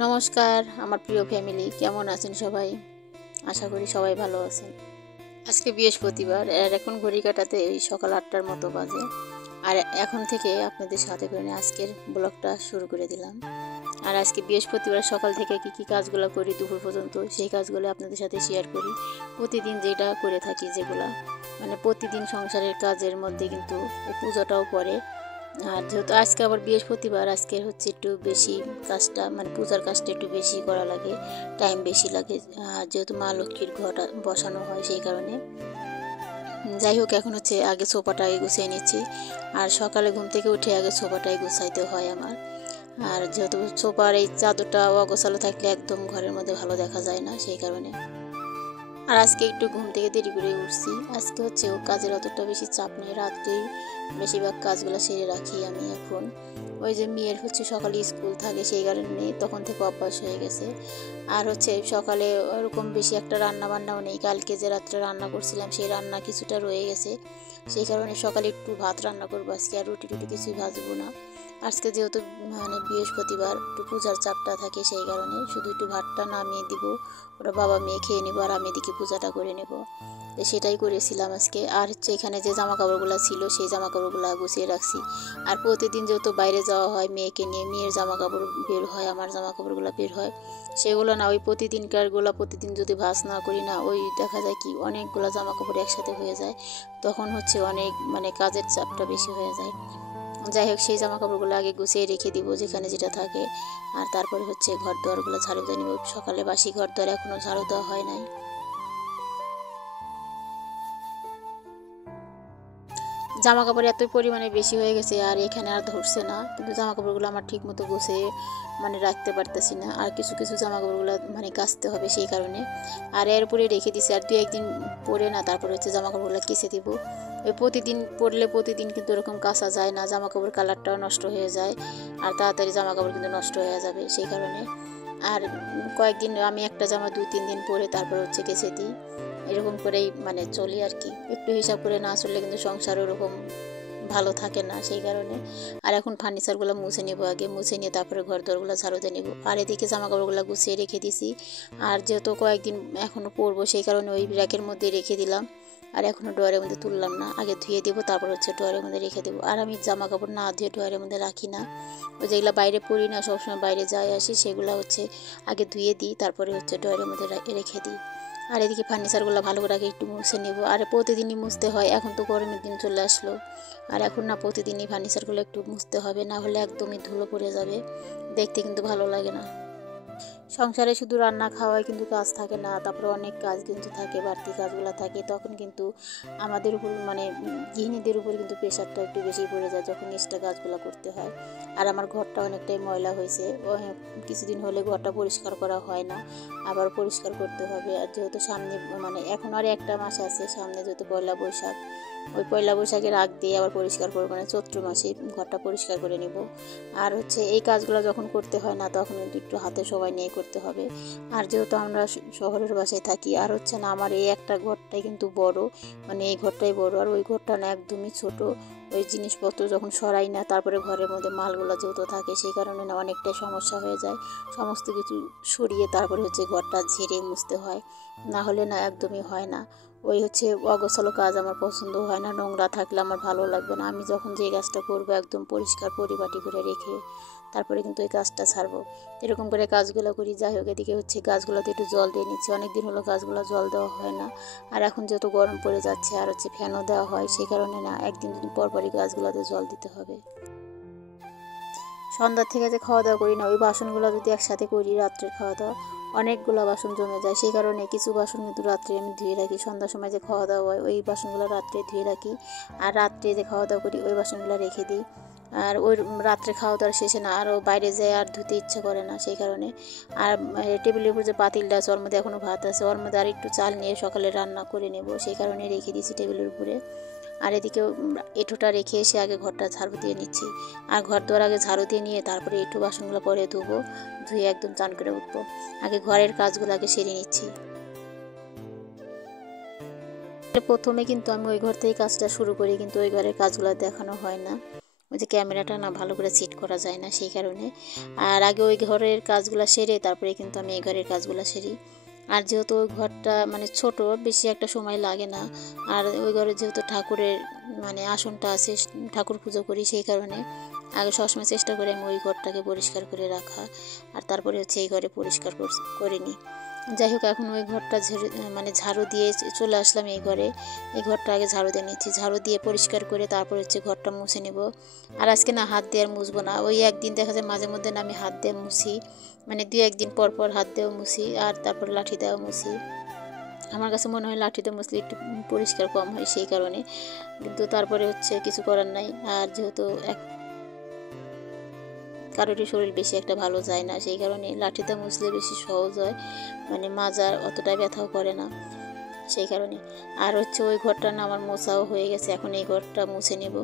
নমস্কার আমার প্রিয় ফ্যামিলি, কেমন আছেন সবাই? আশা করি সবাই ভালো আছেন। আজকে বৃহস্পতিবার আর এখন ঘড়ি কাটাতে এই সকাল 8টার মতো বাজে। আর এখন থেকে আপনাদের সাথে করে নিয়ে আজকের ব্লগটা শুরু করে দিলাম। আর আজকে বৃহস্পতিবার সকাল থেকে কি কাজগুলো করি দুপুর পর্যন্ত সেই কাজগুলো আপনাদের সাথে শেয়ার করি। প্রতিদিন যেটা করে থাকি, যেগুলা মানে প্রতিদিন সংসারের কাজের মধ্যে কিন্তু এই পুজোটাও পড়ে। আর যেহেতু আজকে আবার বৃহস্পতিবার, আজকে হচ্ছে একটু বেশি কাজটা মানে পূজার কাজটা একটু বেশি করা লাগে, টাইম বেশি লাগে। আর যেহেতু মা লক্ষ্মীর ঘটা বসানো হয় সেই কারণে যাই হোক, এখন হচ্ছে আগে সোফাটাই গুছিয়ে নিচ্ছি। আর সকালে ঘুম থেকে উঠে আগে সোফাটাই গুছাইতে হয় আমার। আর যেহেতু সোফার এই চাদরটা অগোছালো থাকলে একদম ঘরের মধ্যে ভালো দেখা যায় না, সেই কারণে। আর আজকে একটু ঘুম থেকে দেরি করে উঠছি। আজকে হচ্ছে ও কাজের অতটা বেশি চাপ নেই, রাত্রেই বেশিরভাগ কাজগুলো সেরে রাখি আমি এখন। ওই যে মেয়ের হচ্ছে সকালে স্কুল থাকে সেই কারণে তখন থেকে অভ্যাস হয়ে গেছে। আর হচ্ছে সকালে ওরকম বেশি একটা রান্না বান্নাও নেই, কালকে যে রাত্রে রান্না করছিলাম সেই রান্না কিছুটা রয়ে গেছে, সেই কারণে সকালে একটু ভাত রান্না করবো আজকে, আর রুটি টুটি কিছুই ভাজবো না। আজকে যেহেতু মানে বৃহস্পতিবার একটু পূজার চাপটা থাকে সেই কারণে শুধু একটু ভাতটা নামিয়ে দিব, ওরা বাবা মেয়ে খেয়ে নেবো আর আমি এদিকে পূজাটা করে নেব। সেটাই করেছিলাম আজকে। আর হচ্ছে এখানে যে জামা কাপড়গুলো ছিল সেই জামা কাপড়গুলো গুছিয়ে রাখছি। আর প্রতিদিন যেহেতু বাইরে যাওয়া হয় মেয়েকে নিয়ে, মেয়ের জামা কাপড় বের হয়, আমার জামা কাপড়গুলো বের হয়, সেগুলো না ওই প্রতিদিনকারগুলো প্রতিদিন যদি ভাঁজ না করি না, ওই দেখা যায় কি অনেকগুলো জামা কাপড় একসাথে হয়ে যায়, তখন হচ্ছে অনেক মানে কাজের চাপটা বেশি হয়ে যায়। যাই হোক, সেই জামা কাপড়গুলো আগে গুছিয়ে রেখে দিব যেখানে যেটা থাকে। আর তারপরে হচ্ছে ঘর দুয়ারগুলো ঝাড়ু দিয়ে নিব। সকালে বাসি ঘর দুয়ার এখনও ঝাড়ু দেওয়া হয় নাই। জামা কাপড় এতই পরিমাণে বেশি হয়ে গেছে আর এখানে আর ধরছে না, কিন্তু জামা কাপড়গুলো আমার ঠিক মতো গুছিয়ে মানে রাখতে পারতেছি না। আর কিছু কিছু জামা কাপড়গুলো মানে কাচতে হবে সেই কারণে। আর এর উপরে রেখে দিছি, আর দু একদিন পরে না তারপরে হচ্ছে জামা কাপড়গুলো কেচে দিব। ওই প্রতিদিন পরলে প্রতিদিন কিন্তু এরকম কাচা যায় না, জামা কাপড় কালারটাও নষ্ট হয়ে যায় আর তাড়াতাড়ি জামা কাপড় কিন্তু নষ্ট হয়ে যাবে সেই কারণে। আর কয়েকদিন আমি একটা জামা 2-3 দিন পরে তারপর হচ্ছে কেচে দিই, এরকম করেই মানে চলি আর কি। একটু হিসাব করে না চললে কিন্তু সংসার ওরকম ভালো থাকে না সেই কারণে। আর এখন ফার্নিচারগুলো মুছে নেবো, আগে মুছে নিয়ে তারপরে ঘর দরগুলো ঝাড়ু দিয়ে নেবো। আর এদিকে জামা কাপড়গুলো গুছিয়ে রেখে দিছি। আর যেহেতু কয়েকদিন এখনও পরবো সেই কারণে ওই র্যাকের মধ্যে রেখে দিলাম। আর এখনও ড্রয়ারের মধ্যে তুললাম না, আগে ধুয়ে দেবো তারপর হচ্ছে ড্রয়ারের মধ্যে রেখে দেবো। আর আমি জামা কাপড় না ধুয়ে ড্রয়ারের মধ্যে রাখি না, ওই যেগুলো বাইরে পরি না, সবসময় বাইরে যাই আসি, সেগুলো হচ্ছে আগে ধুয়ে দিই তারপরে হচ্ছে ড্রয়ারের মধ্যে রেখে দিই। আর এদিকে ফার্নিচারগুলো ভালো করে আগে একটু মুছে নেব। আর প্রতিদিনই মুছতে হয়, এখন তো গরমের দিন চলে আসলো, আর এখন না প্রতিদিনই ফার্নিচারগুলো একটু মুছতে হবে, না হলে একদমই ধুলো পড়ে যাবে, দেখতে কিন্তু ভালো লাগে না। সংসারে শুধু রান্না খাওয়াই কিন্তু কাজ থাকে না, তারপরে অনেক কাজ কিন্তু থাকে, বাড়তি কাজগুলো থাকে, তখন কিন্তু আমাদের উপর মানে গৃহিণীদের উপর কিন্তু প্রেশারটা একটু বেশি পড়ে যায় যখন এক্সট্রা কাজগুলো করতে হয়। আর আমার ঘরটা অনেকটাই ময়লা হয়েছে, কিছুদিন হলে ঘরটা পরিষ্কার করা হয় না, আবার পরিষ্কার করতে হবে। আর যেহেতু সামনে মানে এখন আর একটা মাস আছে, সামনে যেহেতু পয়লা বৈশাখ, ওই পয়লা বৈশাখের আগ দিয়ে আবার পরিষ্কার করবো, মানে চৈত্র মাসে ঘরটা পরিষ্কার করে নেব। আর হচ্ছে এই কাজগুলো যখন করতে হয় না তখন কিন্তু একটু হাতে সময় নিয়ে করতে হবে। আর যেহেতু আমরা শহরের বাসায় থাকি, আর হচ্ছে না আমার এই একটা ঘরটাই কিন্তু বড়, মানে এই ঘরটাই বড়, আর ওই ঘরটা না একদমই ছোট। ওই জিনিসপত্র যখন সরাই না তারপরে ঘরের মধ্যে মালগুলো যেহেতু থাকে সেই কারণে না অনেকটাই সমস্যা হয়ে যায়, সমস্ত কিছু সরিয়ে তারপরে হচ্ছে ঘরটা ঝেড়ে মুছতে হয়, না হলে না একদমই হয় না। ওই হচ্ছে অগোছালো কাজ আমার পছন্দ হয় না, নোংরা থাকলে আমার ভালো লাগবে না। আমি যখন যে কাজটা করবো একদম পরিষ্কার পরিপাটি করে রেখে তারপরে কিন্তু এই কাজটা ছাড়বো, এরকম করে কাজগুলো করি। যাই হোক, এদিকে হচ্ছে গাছগুলোতে একটু জল দিয়ে নিচ্ছি, অনেকদিন হলো গাছগুলো জল দেওয়া হয় না। আর এখন যেহেতু গরম পড়ে যাচ্ছে আর হচ্ছে ফ্যানও দেওয়া হয় সেই কারণে না একদিন দুদিন পর পরই গাছগুলোতে জল দিতে হবে। সন্ধ্যার থেকে যে খাওয়া দাওয়া করি না, ওই বাসনগুলো যদি একসাথে করি রাত্রের খাওয়া দাওয়া অনেকগুলো বাসন জমে যায়, সেই কারণে কিছু বাসন কিন্তু রাত্রে আমি ধুয়ে রাখি। সন্ধ্যার সময় যে খাওয়া দাওয়া হয় ওই বাসনগুলো রাত্রে ধুয়ে রাখি, আর রাত্রে যে খাওয়া দাওয়া করি ওই বাসনগুলো রেখে দিই। আর ওই রাত্রে খাওয়া দাওয়ার শেষে না আরও বাইরে যায় আর ধুতে ইচ্ছে করে না সেই কারণে। আর টেবিলের উপর যে পাতিলটা আছে ওর মধ্যে এখনও ভাত আছে, ওর মধ্যে আর একটু চাল নিয়ে সকালে রান্না করে নেব সেই কারণে রেখে দিয়েছি টেবিলের উপরে। আর এদিকেও এঁঠোটা রেখে এসে আগে ঘরটা ঝাড়ু দিয়ে নিচ্ছি। আর ঘর দেওয়ার আগে ঝাড়ু দিয়ে নিয়ে তারপরে এঁঠো বাসনগুলো পরে ধুবো, ধুয়ে একদম চান করে উঠবো। আগে ঘরের কাজগুলো আগে সেরে নিচ্ছি। প্রথমে কিন্তু আমি ওই ঘর থেকে কাজটা শুরু করি, কিন্তু ওই ঘরের কাজগুলো দেখানো হয় না, ওই যে ক্যামেরাটা না ভালো করে সেট করা যায় না সেই কারণে। আর আগে ওই ঘরের কাজগুলো সেরে তারপরে কিন্তু আমি এই ঘরের কাজগুলো সেরি। আর যেহেতু ওই ঘরটা মানে ছোট, বেশি একটা সময় লাগে না। আর ওই ঘরে যেহেতু ঠাকুরের মানে আসনটা আছে, ঠাকুর পুজো করি, সেই কারণে আগে সবসময় চেষ্টা করি আমি ওই ঘরটাকে পরিষ্কার করে রাখা। আর তারপরে হচ্ছে এই ঘরে পরিষ্কার করে নিই। যাই হোক, এখন ওই ঘরটা মানে ঝাড়ু দিয়ে চলে আসলাম এই ঘরে। এই ঘরটা আগে ঝাড়ু দিয়ে নিচ্ছি, ঝাড়ু দিয়ে পরিষ্কার করে তারপর হচ্ছে ঘরটা মুছে নেব। আর আজকে না হাত দিয়ে আর মুছবো না, ওই একদিন দেখা যায় মাঝে মধ্যে না আমি হাত দিয়ে মুছি, মানে 2-1 দিন পর পর হাত দিয়েও মুছি আর তারপর লাঠি দিয়েও মুছি। আমার কাছে মনে হয় লাঠিতে মুছলে একটু পরিষ্কার কম হয় সেই কারণে, কিন্তু তারপরে হচ্ছে কিছু করার নাই। আর যেহেতু কারোরই শরীর বেশি একটা ভালো যায় না, সেই কারণে লাঠিতে মুছলে বেশি সহজ হয়, মানে মাজার অতটা ব্যথাও করে না সেই কারণে। আর হচ্ছে ওই ঘরটা না আমার মোছাও হয়ে গেছে, এখন এই ঘরটা মুছে নেব।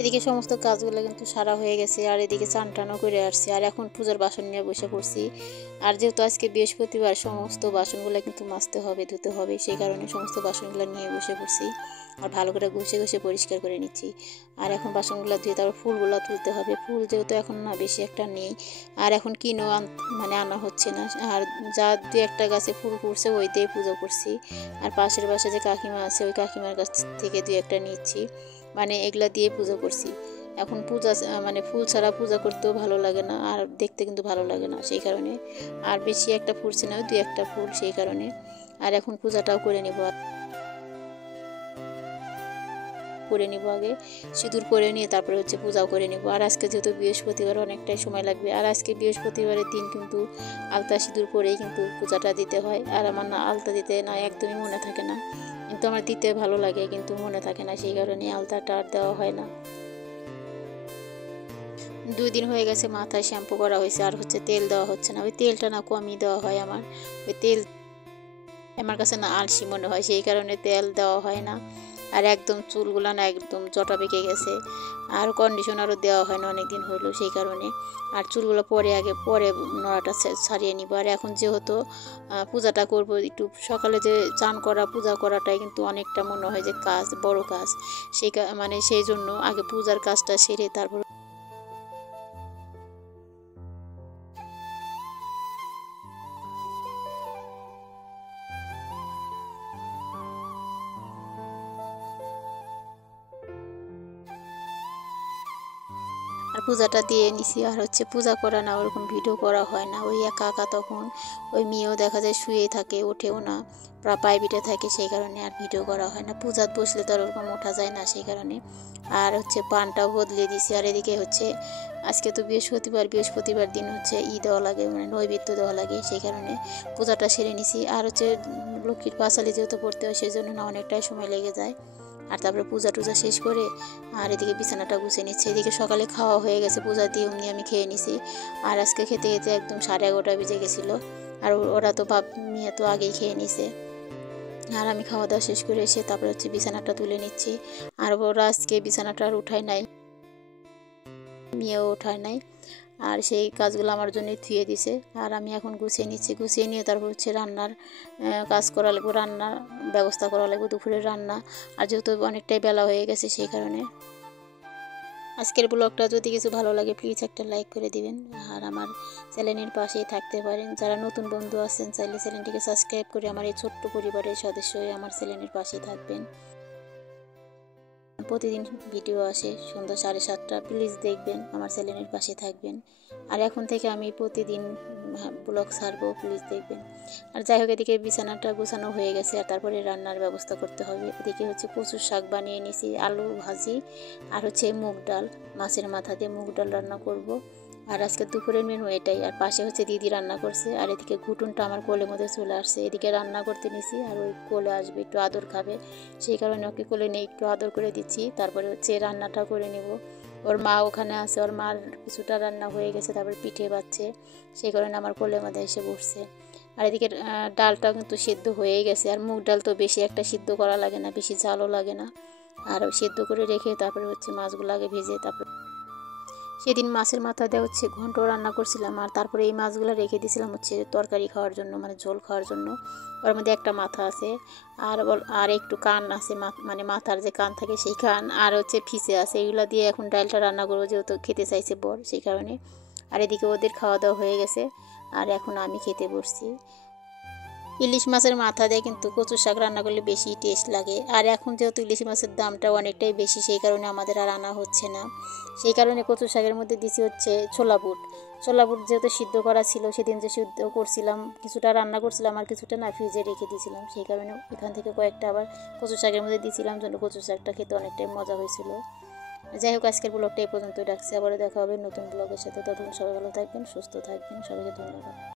এদিকে সমস্ত কাজগুলো কিন্তু সারা হয়ে গেছে, আর এদিকে চান টানও করে আসছি, আর এখন পূজার বাসন নিয়ে বসে পড়ছি। আর যেহেতু আজকে বৃহস্পতিবার, সমস্ত বাসনগুলো কিন্তু মাজতে হবে, ধুতে হবে, সেই কারণে সমস্ত বাসনগুলো নিয়ে বসে পড়ছি আর ভালো করে ঘষে ঘষে পরিষ্কার করে নিচ্ছি। আর এখন বাসনগুলো ধুয়ে তারপর ফুলগুলো তুলতে হবে। ফুল যেহেতু এখন না বেশি একটা নেই, আর এখন কিনেও মানে আনা হচ্ছে না, আর যা 2-1টা গাছে ফুল ফুটছে ওই দিয়ে পুজো করছি। আর পাশের বাসে যে কাকিমা আছে ওই কাকিমার কাছ থেকে 2-1টা নিচ্ছি, মানে এগুলা দিয়ে পুজো করছি। এখন পূজা মানে ফুল ছাড়া পূজা করতেও ভালো লাগে না, আর দেখতে কিন্তু ভালো লাগে না সেই কারণে। আর বেশি একটা ফুটছে না, 2-1টা ফুল সেই কারণে। আর এখন পূজাটাও করে নিব আগে সিঁদুর করে নিয়ে তারপরে হচ্ছে পূজাও করে নিব। আর আজকে যেহেতু বৃহস্পতিবার অনেকটাই সময় লাগবে, আর আজকে বৃহস্পতিবারের দিন কিন্তু আলতা সিঁদুর পরেই কিন্তু পূজাটা দিতে হয়। আর আমার না আলতা দিতে না একদমই মনে থাকে না, কিন্তু আমার দিতে ভালো লাগে কিন্তু মনে থাকে না, সেই কারণে আলতাটা আর দেওয়া হয় না। 2 দিন হয়ে গেছে মাথায় শ্যাম্পু করা হয়েছে, আর হচ্ছে তেল দেওয়া হচ্ছে না। ওই তেলটা না কমই দেওয়া হয় আমার, ওই তেল আমার কাছে না আলসি মনে হয়, সেই কারণে তেল দেওয়া হয় না। আর একদম চুলগুলো না একদম জটা পেকে গেছে, আর কন্ডিশনারও দেওয়া হয় না অনেক দিন হলো সেই কারণে। আর চুলগুলো পরে নড়াটা ছাড়িয়ে নিব। আর এখন যেহেতু পূজাটা করব, একটু সকালে যে চান করা পূজা করাটাই কিন্তু অনেকটা মনে হয় যে কাজ, বড় কাজ, মানে সেই জন্য আগে পূজার কাজটা সেরে তারপর আর পূজাটা দিয়ে নিছি। আর হচ্ছে পূজা করা না ওরকম ভিডিও করা হয় না, ওই একা একা তখন ওই মেয়েও দেখা যায় শুয়ে থাকে, ওঠেও না, প্রাইভেটে থাকে, সেই কারণে আর ভিডিও করা হয় না। পূজাত বসলে তো আর ওরকম ওঠা যায় না সেই কারণে। আর হচ্ছে পানটাও বদলে দিছি। আর এদিকে হচ্ছে আজকে তো বৃহস্পতিবার দিন হচ্ছে দেওয়া লাগে, মানে নৈবেদ্য দেওয়া লাগে, সেই কারণে পূজাটা সেরে নিছি। আর হচ্ছে লক্ষ্মীর পাঁচালি যেহেতু পড়তে হয় সেই জন্য না অনেকটাই সময় লেগে যায়। আর তারপরে পূজা টুজা শেষ করে আর এদিকে বিছানাটা গুছিয়ে নিচ্ছে। এদিকে সকালে খাওয়া হয়ে গেছে, পূজা দিয়ে অমনি আমি খেয়ে নিছি। আর আজকে খেতে খেতে একদম 11:30 বেজে গেছিলো। আর ওরা তো মেয়ে তো আগেই খেয়ে নিছে। আর আমি খাওয়া দাওয়া শেষ করে এসে তারপরে হচ্ছে বিছানাটা তুলে নিচ্ছি। আর ওরা আজকে বিছানাটা আর উঠায় নাই, মেয়েও উঠায় নাই, আর সেই কাজগুলো আমার জন্যই থুয়ে দিছে। আর আমি এখন গুছিয়ে নিচ্ছি, গুছিয়ে নিয়ে তারপর হচ্ছে রান্নার কাজ করা লাগবে, রান্নার ব্যবস্থা করা লাগবে, দুপুরের রান্না। আর যেহেতু অনেকটাই বেলা হয়ে গেছে সেই কারণে আজকের ব্লগটা যদি কিছু ভালো লাগে প্লিজ একটা লাইক করে দিবেন, আর আমার চ্যানেলের পাশেই থাকতে পারেন। যারা নতুন বন্ধু আছেন চাইলে চ্যানেলটিকে সাবস্ক্রাইব করে আমার এই ছোট্ট পরিবারের সদস্য হয়ে আমার চ্যানেলের পাশেই থাকবেন। প্রতিদিন ভিডিও আসে সন্ধ্যা 7:30, প্লিজ দেখবেন, আমার চ্যানেলের পাশে থাকবেন। আর এখন থেকে আমি প্রতিদিন ব্লগ ছাড়বো, প্লিজ দেখবেন। আর যাই হোক, এদিকে বিছানাটা গোছানো হয়ে গেছে, আর তারপরে রান্নার ব্যবস্থা করতে হবে। এদিকে হচ্ছে কচুর শাক বানিয়ে নিয়েছি, আলু ভাজি, আর হচ্ছে মুগ ডাল, মাছের মাথা দিয়ে মুগ ডাল রান্না করব। আর আজকে দুপুরের মেনু এটাই। আর পাশে হচ্ছে দিদি রান্না করছে, আর এদিকে ঘুটুনটা আমার কোলের মধ্যে চলে আসছে। এদিকে রান্না করতে নিছি, আর ওই কোলে আসবে, একটু আদর খাবে, সেই কারণে ওকে কোলে নিয়ে একটু আদর করে দিচ্ছি। তারপরে হচ্ছে রান্নাটা করে নেব। ওর মা ওখানে আছে, ওর মার কিছুটা রান্না হয়ে গেছে, তারপরে পিঠে বাচ্ছে, সেই কারণে আমার কোলের মধ্যে এসে বসছে। আর এদিকে ডালটা কিন্তু সিদ্ধ হয়েই গেছে। আর মুগ ডাল তো বেশি একটা সিদ্ধ করা লাগে না, বেশি ঝালও লাগে না। আর সিদ্ধ করে রেখে তারপরে হচ্ছে মাছগুলো আগে ভেজে, তারপর সেদিন মাছের মাথা দিয়ে হচ্ছে ঘন্ট রান্না করছিলাম। আর তারপরে এই মাছগুলো রেখে দিয়েছিলাম হচ্ছে তরকারি খাওয়ার জন্য, মানে ঝোল খাওয়ার জন্য। ওর মধ্যে একটা মাথা আছে, আর একটু কান আছে, মানে মাথার যে কান থাকে সেই কান, আর হচ্ছে ফিসে আছে। এগুলো দিয়ে এখন ডালটা রান্না করবো, যেহেতু খেতে চাইছে বর, সেই কারণে। আর এদিকে ওদের খাওয়া দাওয়া হয়ে গেছে, আর এখন আমি খেতে বসছি। ইলিশ মাছের মাথা দিয়ে কিন্তু কচু শাক রান্না করলে বেশি টেস্ট লাগে। আর এখন যেহেতু ইলিশ মাছের দামটা অনেকটাই বেশি, সেই কারণে আমাদের আর আনা হচ্ছে না। সেই কারণে কচু শাকের মধ্যে দিছি হচ্ছে ছোলা বুট। ছোলা বুট যেহেতু সিদ্ধ করা ছিল, সেদিন যে সিদ্ধ করছিলাম, কিছুটা রান্না করছিলাম আর কিছুটা না ফ্রিজে রেখে দিয়েছিলাম, সেই কারণে এখান থেকে কয়েকটা আবার কচু শাকের মধ্যে দিয়েছিলাম, জন্য কচু শাকটা খেতে অনেকটাই মজা হয়েছিল। যাই হোক, আজকের ব্লগটা এই পর্যন্তই রাখছি। আবারও দেখা হবে নতুন ব্লগের সাথে। ততক্ষণ সবাই ভালো থাকবেন, সুস্থ থাকবেন, সবাইকে ধন্যবাদ।